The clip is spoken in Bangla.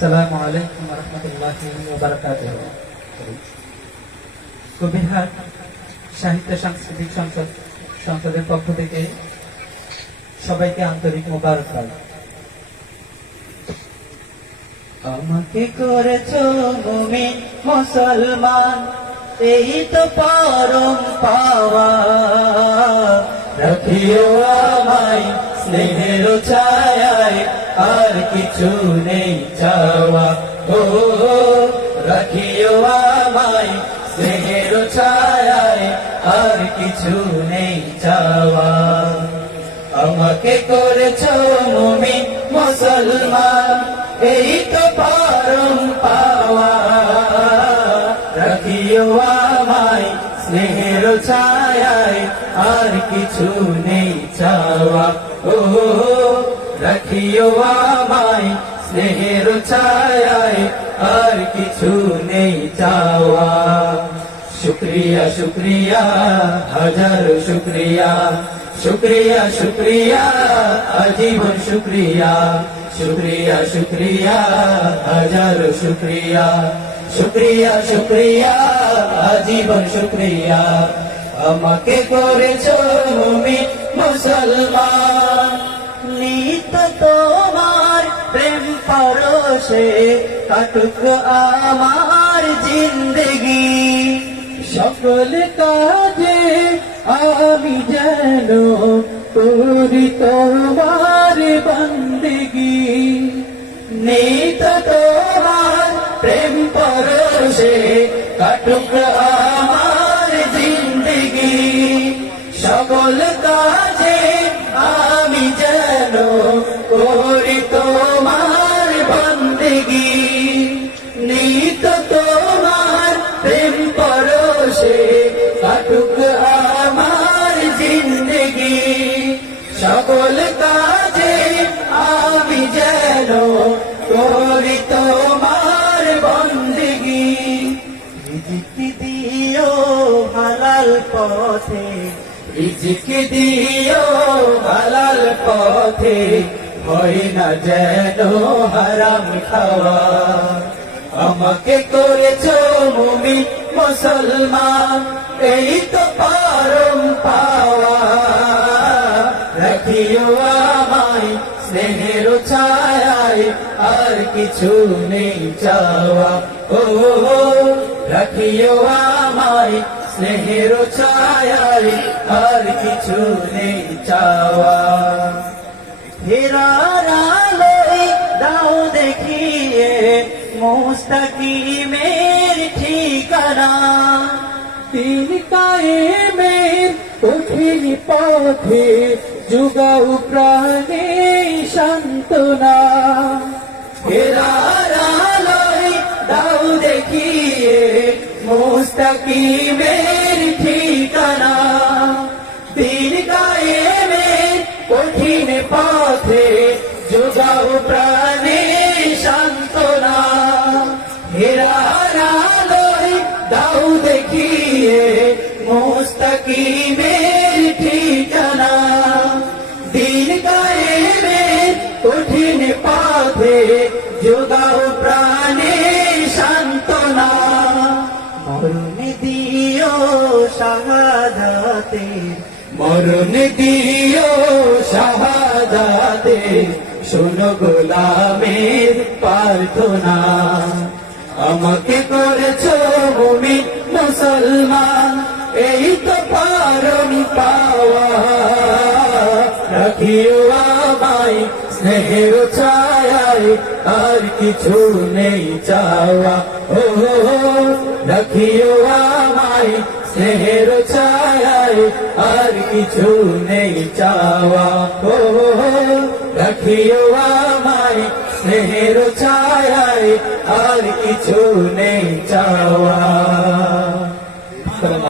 আসসালামু আলাইকুম ওয়া রাহমাতুল্লাহি ওয়া বারাকাতুহু। কবিরহাট সাহিত্য সাংস্কৃতিক সংসদের পক্ষ থেকে সবাইকে আন্তরিক মোবারকবাদ। আমাকে করেছো মুমিন মুসলমান, এই তো পরম পাওয়া। রাখিও আমায় স্নেহের ছায়ায়, আর কিছু নেই চাওয়া। ও রাখিও আমায় স্নেহের ছায়ায়, আর কিছু নেই চাওয়া। আমাকে করেছো মুমিন মুসলমান, এই তো পরম পাওয়া। রাখিও আমায় স্নেহের ছায়ায়, আর কিছু নেই চাওয়া। ও রাখিও আমায় স্নেহের ছায়ায়, আর কিছু নেই চাওয়া। শুক্রিয়া শুক্রিয়া হাজার শুক্রিয়া, শুক্রিয়া শুক্রিয়া আজীবন শুক্রিয়া। শুক্রিয়া শুক্রিয়া হাজার শুক্রিয়া, শুক্রিয়া শুক্রিয়া আজীবন শুক্রিয়া। আমাকে করেছো মুমিন মুসলমান, নিত তোমার প্রেম পরশে কাটুক আমার জিন্দেগি। সকল কাজে আমি যেন করি তোমার বন্দেগি। নিত তোমার প্রেম পরশে কাটুক আমার জিন্দেগি। সকল কাজে আমি যেন করি তোমার বন্দেগি। নিত তোমার প্রেম পরশে কাটুক আমার জিন্দেগি। সকল কাজে আমি যেন করি তোমার বন্দেগি। রিজিক দিও হালাল পথে, রিজিক দিও হালাল পথে, হয় না যেন হারাম খাওয়া। আমাকে করেছো মুমিন মুসলমান, এই তো পরম পাওয়া। রাখিও আমায় স্নেহের ছায়ায়, আর কিছু নেই চাওয়া। ও রাখিও আমায় স্নেহের ছায়ায়, আর কিছু নেই চাওয়া। ফেরার আলোয় দাও দেখিয়ে মুস্তাকিমের ঠিকানা। তিন কায়েমের কঠিন পথে যুগাও প্রাণে সান্ত্বনা। ফেরার আলোয় দাও দেখিয়ে মুস্তাকিমের ঠিকানা। তিন কায়েমের কঠিন পথে যুগাও প্রাণে সান্ত্বনা। ফেরার আলোয় দাও দেখিয়ে মুস্তাকিমের ঠিকানা। দিন কায়েমের কঠিন পথে যোগাও প্রাণে সান্ত্বনা। মরণ দিও শাহাদাতে, মরণ দিও শাহাদাতে, শোনো গোলামের প্রার্থনা। আমাকে করেছো মুমিন মুসলমান, এই তো পরম পাওয়া। রাখিও আমায় স্নেহের ছায়ায়, আর কিছু নেই চাওয়া। ও রাখিও আমায় স্নেহের ছায়ায়, আর কিছু নেই চাওয়া। ও রাখিও আমায় স্নেহের ছায়ায়, আর কিছু নেই চাওয়া।